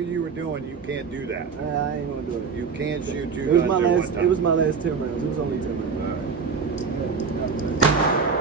what you were doing, you can't do that. I ain't gonna do it. You can't shoot two It was guns my at last. one time. It was my last 10 rounds. It was only 10 rounds. All right.